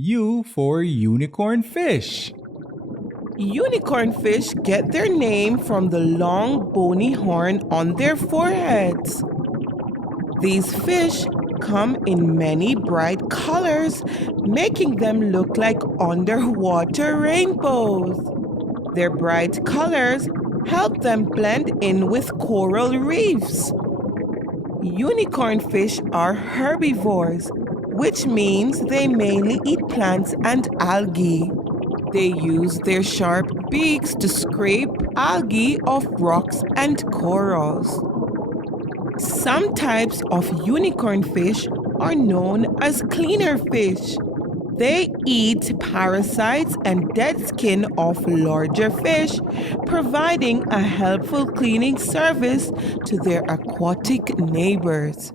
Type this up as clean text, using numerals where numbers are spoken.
U for unicorn fish. Unicorn fish get their name from the long bony horn on their foreheads. These fish come in many bright colors, making them look like underwater rainbows. Their bright colors help them blend in with coral reefs. Unicorn fish are herbivores, which means they mainly eat plants and algae. They use their sharp beaks to scrape algae off rocks and corals. Some types of unicorn fish are known as cleaner fish. They eat parasites and dead skin of larger fish, providing a helpful cleaning service to their aquatic neighbors.